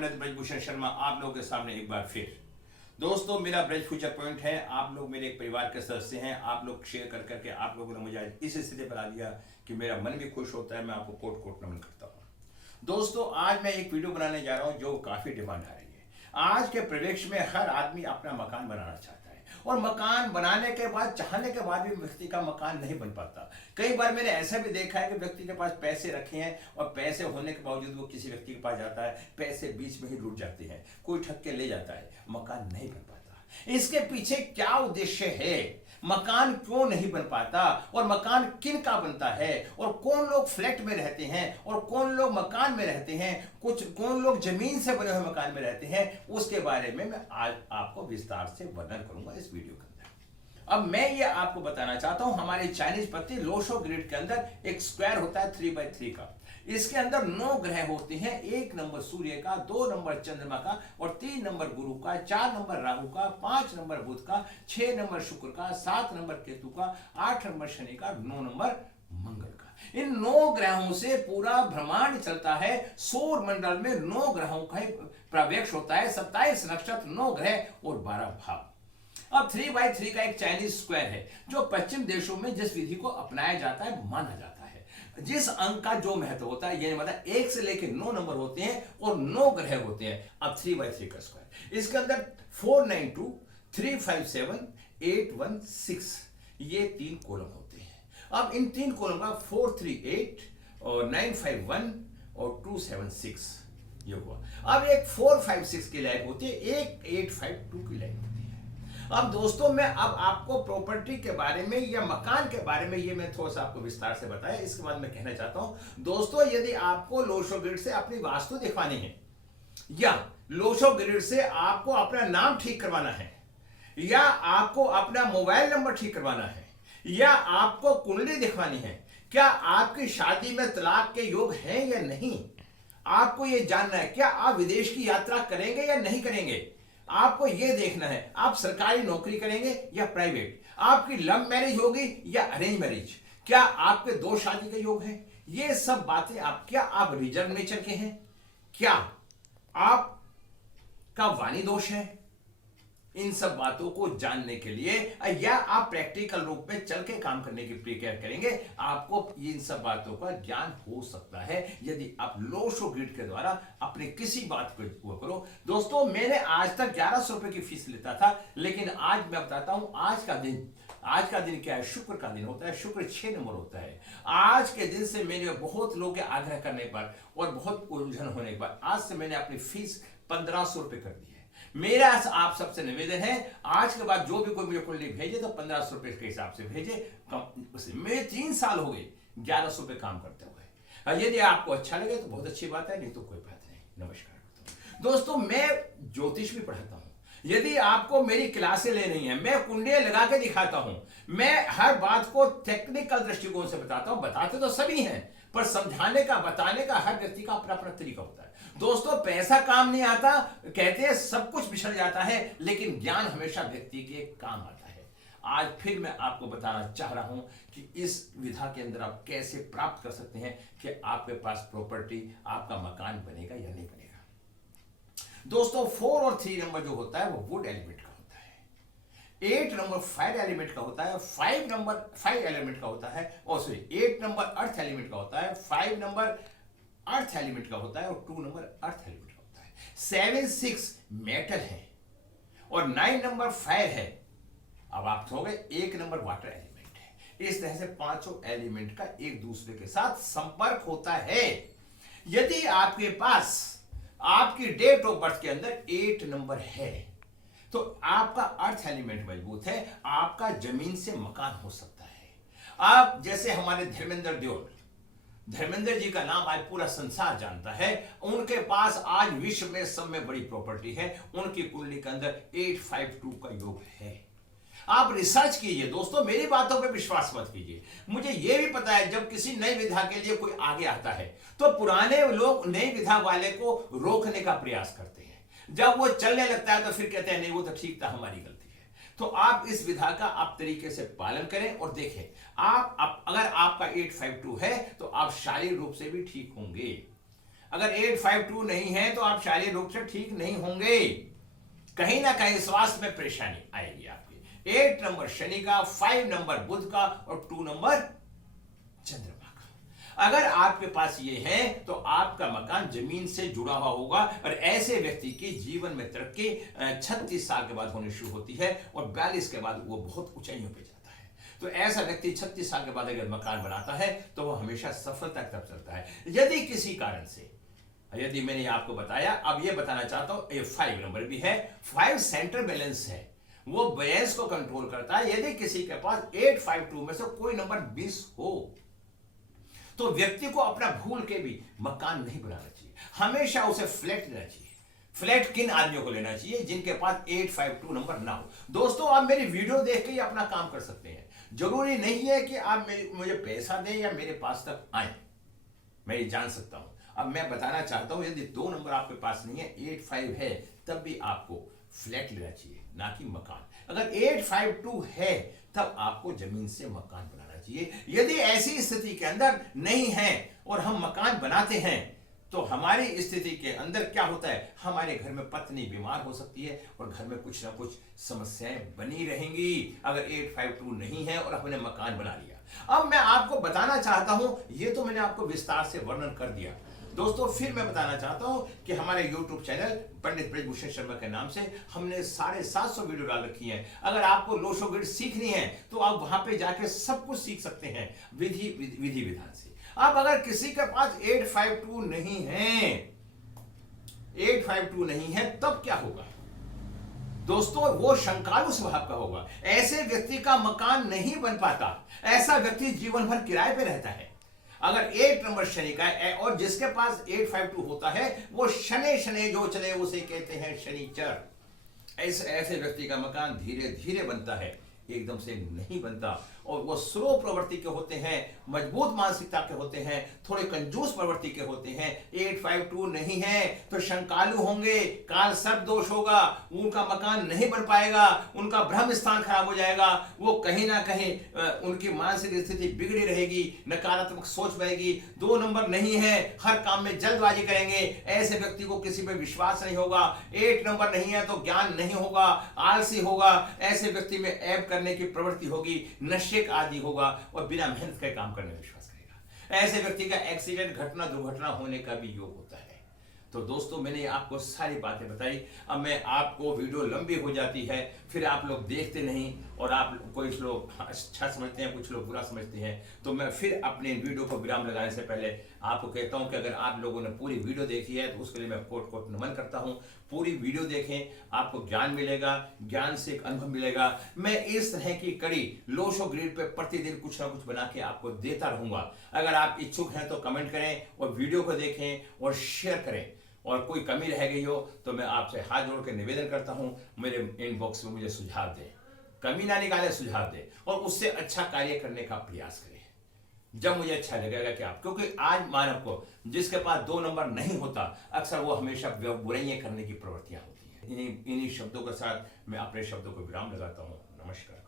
पंडित ब्रजभूषण शर्मा आप लोगों के सामने एक बार फिर। दोस्तों, मेरा ब्रज फ्यूचर पॉइंट है, आप लोग मेरे एक परिवार के सदस्य हैं। आप लोग शेयर कर करके आप लोगों ने मुझे आज इस स्थिति पर आ दिया कि मेरा मन भी खुश होता है। मैं आपको कोट कोट नमन करता हूँ। दोस्तों, आज मैं एक वीडियो बनाने जा रहा हूँ जो काफी डिमांड आ रही है। आज के परिवेश में हर आदमी अपना मकान बनाना चाहता है और मकान बनाने के बाद, चाहने के बाद भी व्यक्ति का मकान नहीं बन पाता। कई बार मैंने ऐसा भी देखा है कि व्यक्ति के पास पैसे रखे हैं और पैसे होने के बावजूद वो किसी व्यक्ति के पास जाता है, पैसे बीच में ही लूट जाते हैं, कोई ठग के ले जाता है, मकान नहीं बन पाता। इसके पीछे क्या उद्देश्य है? मकान क्यों नहीं बन पाता और मकान किन का बनता है और कौन लोग फ्लैट में रहते हैं और कौन लोग मकान में रहते हैं, कुछ कौन लोग जमीन से बने हुए मकान में रहते हैं, उसके बारे में मैं आज आपको विस्तार से वर्णन करूंगा इस वीडियो के अंदर। अब मैं ये आपको बताना चाहता हूं, हमारे चाइनीज पत्ती लोशो ग्रिड के अंदर एक स्क्वायर होता है 3x3 का। इसके अंदर 9 ग्रह होते हैं, 1 नंबर सूर्य का, 2 नंबर चंद्रमा का और 3 नंबर गुरु का, 4 नंबर राहु का, 5 नंबर बुध का, 6 नंबर शुक्र का, 7 नंबर केतु का, 8 नंबर शनि का, 9 नंबर मंगल का। इन 9 ग्रहों से पूरा ब्रह्मांड चलता है। सौर मंडल में 9 ग्रहों का प्रवेश होता है, 27 नक्षत्र, 9 ग्रह और 12 भाव। अब 3x3 का एक चाइनीज स्क्वायर है जो पश्चिम देशों में जिस विधि को अपनाया जाता है, माना जाता है। जिस अंक का जो महत्व होता है, ये मतलब 1 से लेकर 9 नंबर होते हैं और 9 ग्रह होते हैं। अब 3x3 का स्क्वायर, इसके अंदर 492, 357, 816 ये 3 कॉलम होते हैं। अब इन 3 कॉलम का 438 और 951 और 276 ये हुआ। अब एक 456 की लाइन होती है, एक 852 की लाइन होती है। अब दोस्तों, मैं अब आपको प्रॉपर्टी के बारे में या मकान के बारे में ये मैं थोड़ा सा आपको विस्तार से बताया। इसके बाद मैं कहना चाहता हूं दोस्तों, यदि आपको लोशो ग्रिड से अपनी वास्तु दिखवानी है या लोशो ग्रिड से आपको अपना नाम ठीक करवाना है या आपको अपना मोबाइल नंबर ठीक करवाना है या आपको कुंडली दिखवानी है, क्या आपकी शादी में तलाक के योग हैं या नहीं, आपको यह जानना है क्या आप विदेश की यात्रा करेंगे या नहीं करेंगे, आपको यह देखना है आप सरकारी नौकरी करेंगे या प्राइवेट, आपकी लव मैरिज होगी या अरेंज मैरिज, क्या आपके 2 शादी के योग हैं, ये सब बातें आप, क्या आप रिजर्व नेचर के हैं, क्या आपका वाणी दोष है, इन सब बातों को जानने के लिए या आप प्रैक्टिकल रूप में चल के काम करने की प्रिपेयर करेंगे, आपको इन सब बातों का ज्ञान हो सकता है यदि आप लोशो ग्रिड के द्वारा अपने किसी बात को करो। दोस्तों, मैंने आज तक 1100 रुपए की फीस लेता था, लेकिन आज मैं बताता हूं आज का दिन क्या है। शुक्र का दिन होता है, शुक्र 6 नंबर होता है। आज के दिन से मैंने बहुत लोगों के आग्रह करने पर और बहुत उलझन होने के बाद आज से मैंने अपनी फीस 1500 रुपए कर दी है। मेरा आप सबसे निवेदन है, आज के बाद जो भी कोई मुझे कुंडली भेजे तो 1500 रुपए के हिसाब से भेजे। मेरे 3 साल हो गए 1100 रुपए काम करते हुए। यदि आपको अच्छा लगे तो बहुत अच्छी बात है, नहीं तो कोई बात नहीं। नमस्कार दोस्तों, मैं ज्योतिष भी पढ़ाता हूं। यदि आपको मेरी क्लासें लेनी है, मैं कुंडलियां लगा के दिखाता हूं, मैं हर बात को टेक्निकल दृष्टिकोण से बताता हूं। बताते तो सभी हैं, पर समझाने का, बताने का हर व्यक्ति का अपना अपना तरीका होता है। दोस्तों, पैसा काम नहीं आता, कहते हैं सब कुछ बिछड़ जाता है, लेकिन ज्ञान हमेशा व्यक्ति के काम आता है। आज फिर मैं आपको बताना चाह रहा हूं कि इस विधा के अंदर आप कैसे प्राप्त कर सकते हैं कि आपके पास प्रॉपर्टी, आपका मकान बनेगा या नहीं बनेगा। दोस्तों, 4 और 3 नंबर जो होता है वो वुड एलिमेंट का होता है, 8 नंबर फायर एलिमेंट का होता है, 5 नंबर फायर एलिमेंट का होता है, और सॉरी 8 नंबर अर्थ एलिमेंट का होता है, 5 नंबर अर्थ एलिमेंट का होता है और 2 नंबर अर्थ एलिमेंट का होता है। 7, 6 मेटल है और 9 नंबर फायर है। अब आप कहोगे 1 नंबर वाटर एलिमेंट है। इस तरह से 5 एलिमेंट का एक दूसरे के साथ संपर्क होता है। यदि आपके पास आपकी डेट ऑफ बर्थ के अंदर 8 नंबर है तो आपका अर्थ एलिमेंट मजबूत है, आपका जमीन से मकान हो सकता है। आप जैसे हमारे धर्मेंद्र जी का नाम आज पूरा संसार जानता है, उनके पास आज विश्व में सब में बड़ी प्रॉपर्टी है, उनकी कुंडली के अंदर 852 का योग है। आप रिसर्च कीजिए दोस्तों, मेरी बातों पे विश्वास मत कीजिए। मुझे यह भी पता है जब किसी नई विधा के लिए कोई आगे आता है तो पुराने लोग नई विधा वाले को रोकने का प्रयास करते हैं। जब वो चलने लगता है तो फिर कहते हैं नहीं वो तो ठीक था, हमारी गलती है। तो आप इस विधा का आप तरीके से पालन करें और देखें, आप अगर आपका 852 है तो आप शारीरिक रूप से भी ठीक होंगे। अगर 852 नहीं है तो आप शारीरिक रूप से ठीक नहीं होंगे, कहीं ना कहीं स्वास्थ्य में परेशानी आएगी आपकी। 8 नंबर शनि का, 5 नंबर बुध का और 2 नंबर चंद्रमा का। अगर आपके पास ये है तो आपका मकान जमीन से जुड़ा हुआ होगा और ऐसे व्यक्ति की जीवन में तरक्की 36 साल के बाद होनी शुरू होती है और 42 के बाद वो बहुत ऊंचाइयों पे जाता है। तो ऐसा व्यक्ति 36 साल के बाद अगर मकान बनाता है तो वो हमेशा सफलता की तरफ चलता है। यदि किसी कारण से, यदि मैंने आपको बताया, अब ये बताना चाहता हूं, ये 5 नंबर भी है, 5 सेंटर बैलेंस है, वो बैलेंस को कंट्रोल करता है। यदि किसी के पास 852 में से कोई नंबर 20 हो तो व्यक्ति को अपना भूल के भी मकान नहीं बनाना चाहिए, हमेशा उसे फ्लैट लेना चाहिए। फ्लैट किन आदमियों को लेना चाहिए? जिनके पास 852 नंबर ना हो। दोस्तों, आप मेरी वीडियो देख के ही अपना काम कर सकते हैं, जरूरी नहीं है कि आप मुझे पैसा दें या मेरे पास तक आए, मैं ये जान सकता हूं। अब मैं बताना चाहता हूं, यदि 2 नंबर आपके पास नहीं है, 85 है, तब भी आपको फ्लैट लेना चाहिए, ना कि मकान। अगर 852 है तब आपको जमीन से मकान बनाना चाहिए। यदि ऐसी स्थिति के अंदर नहीं है और हम मकान बनाते हैं तो हमारी स्थिति के अंदर क्या होता है, हमारे घर में पत्नी बीमार हो सकती है और घर में कुछ ना कुछ समस्याएं बनी रहेंगी अगर 852 नहीं है और हमने मकान बना लिया। अब मैं आपको बताना चाहता हूं, ये तो मैंने आपको विस्तार से वर्णन कर दिया दोस्तों, फिर मैं बताना चाहता हूं कि हमारे YouTube चैनल पंडित ब्रजभूषण शर्मा के नाम से हमने 750 वीडियो डाल रखी हैं। अगर आपको लोशो ग्रिड सीखनी है तो आप वहां पे जाकर सब कुछ सीख सकते हैं विधि विधान से। अब अगर किसी के पास 852 नहीं है, 852 नहीं है, तब क्या होगा दोस्तों? वो शंकालु स्वभाव का होगा। ऐसे व्यक्ति का मकान नहीं बन पाता, ऐसा व्यक्ति जीवन भर किराए पे रहता है। अगर 8 नंबर शनि का है और जिसके पास 852 होता है, वो शनि शनि जो चले उसे कहते हैं शनिचर। ऐसे व्यक्ति का मकान धीरे धीरे बनता है, एकदम से नहीं बनता, और वो स्लो प्रवृत्ति के होते हैं, मजबूत मानसिकता के होते हैं, थोड़े कंजूस प्रवृत्ति के होते हैं। 852 नहीं है तो शंकालु होंगे, काल सर्प दोष होगा, उनका मकान नहीं बन पाएगा, उनका ब्रह्म स्थान खराब हो जाएगा, वो कहीं ना कहीं उनकी मानसिक स्थिति बिगड़ी रहेगी, नकारात्मक सोच बनेगी। 2 नंबर नहीं है, हर काम में जल्दबाजी करेंगे, ऐसे व्यक्ति को किसी पे विश्वास नहीं होगा। 8 नंबर नहीं है तो ज्ञान नहीं होगा, आलसी होगा, ऐसे व्यक्ति में ऐब करने की प्रवृत्ति होगी, नशे आदि होगा और बिना मेहनत के काम करने में विश्वास करेगा। ऐसे व्यक्ति का एक्सीडेंट, घटना, दुर्घटना होने का भी योग होता है। तो दोस्तों, मैंने आपको सारी बातें बताई। अब मैं आपको, वीडियो लंबी हो जाती है, फिर आप लोग देखते नहीं और आप कुछ लोग अच्छा समझते हैं, कुछ लोग बुरा समझते हैं। तो मैं फिर अपने वीडियो को विराम लगाने से पहले आपको कहता हूं कि अगर आप लोगों ने पूरी वीडियो देखी है तो उसके लिए मैं कोट कोट नमन करता हूं। पूरी वीडियो देखें, आपको ज्ञान मिलेगा, ज्ञान से एक अनुभव मिलेगा। मैं इस तरह की कड़ी लोशो ग्रिड पे प्रतिदिन कुछ ना कुछ बना के आपको देता रहूंगा। अगर आप इच्छुक हैं तो कमेंट करें और वीडियो को देखें और शेयर करें, और कोई कमी रह गई हो तो मैं आपसे हाथ जोड़ के निवेदन करता हूं, मेरे इनबॉक्स में मुझे सुझाव दें, कमी ना निकाले, सुझाव दें और उससे अच्छा कार्य करने का प्रयास करें जब मुझे अच्छा लगेगा कि आप, क्योंकि आज मानव को जिसके पास 2 नंबर नहीं होता, अक्सर वो हमेशा बुराइयां करने की प्रवृत्तियां होती हैं। इन्हीं शब्दों के साथ मैं अपने शब्दों को विराम लगाता हूं। नमस्कार।